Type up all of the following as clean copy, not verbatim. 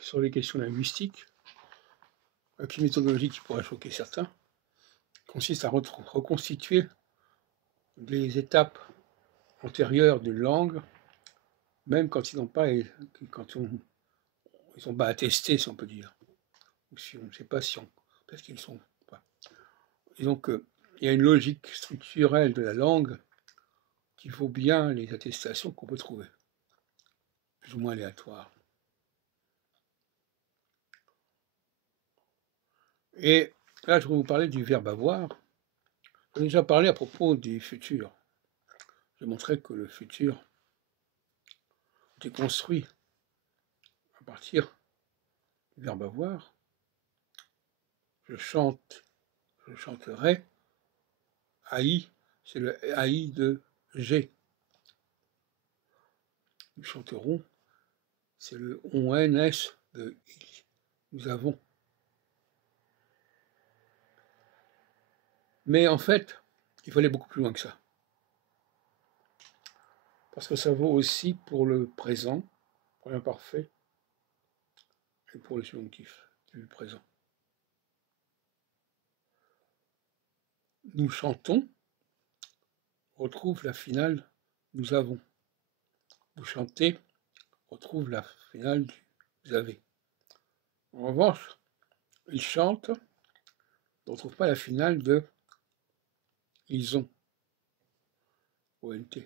sur les questions linguistiques, avec une méthodologie qui pourrait choquer certains, consiste à reconstituer les étapes antérieures d'une langue, même quand ils n'ont pas, ils sont pas attestés, si on peut dire, ou si on ne sait pas si on, parce qu'ils sont pas. Disons qu'il y a une logique structurelle de la langue qui vaut bien les attestations qu'on peut trouver, plus ou moins aléatoires. Et là, je vais vous parler du verbe avoir. J'ai déjà parlé à propos du futur. J'ai montré que le futur était construit à partir du verbe avoir. Je chante, je chanterai. AI, c'est le AI de G. Nous chanterons, c'est le ONS de I. Nous avons. Mais en fait, il faut aller beaucoup plus loin que ça. Parce que ça vaut aussi pour le présent, pour l'imparfait, et pour le subjonctif du présent. Nous chantons, retrouve la finale nous avons. Vous chantez, retrouve la finale du vous avez. En revanche, ils chantent, ne retrouve pas la finale de ils ont. ONT.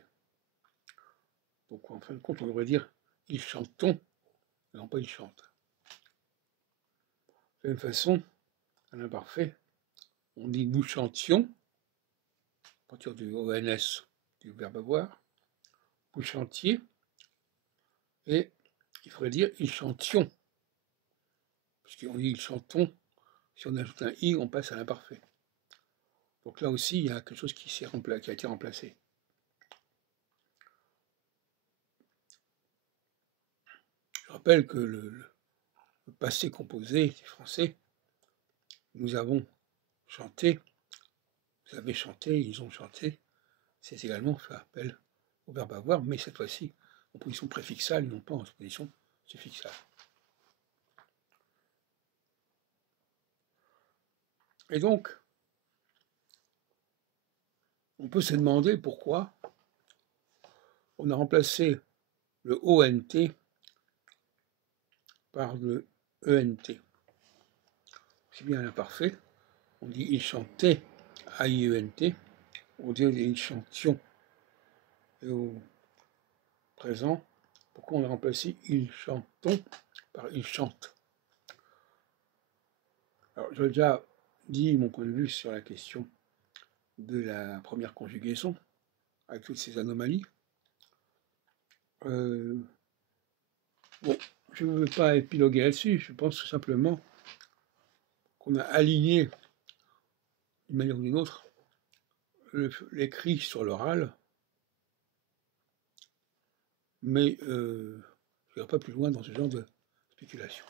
Donc en fin de compte, on devrait dire ils chantons, non pas ils chantent. De la même façon, à l'imparfait, on dit nous chantions, à partir du ONS, du verbe avoir, vous chantiez, et il faudrait dire ils chantions. Puisqu'on dit ils chantons, si on ajoute un i, on passe à l'imparfait. Donc là aussi, il y a quelque chose qui a été remplacé. Je rappelle que le passé composé du français, nous avons chanté, vous avez chanté, ils ont chanté, c'est également fait appel au verbe avoir, mais cette fois-ci en position préfixale, non pas en position suffixale. Et donc, on peut se demander pourquoi on a remplacé le ONT par le ENT. C'est bien l'imparfait, on dit ils chantaient, AIENT, on dit ils chantions. Et au présent, pourquoi on a remplacé ils chantons par ils chantent? Alors, j'ai déjà dit mon point de vue sur la question de la première conjugaison, avec toutes ces anomalies. Bon, je ne veux pas épiloguer là-dessus, je pense tout simplement qu'on a aligné, d'une manière ou d'une autre, l'écrit sur l'oral, mais je n'irai pas plus loin dans ce genre de spéculation.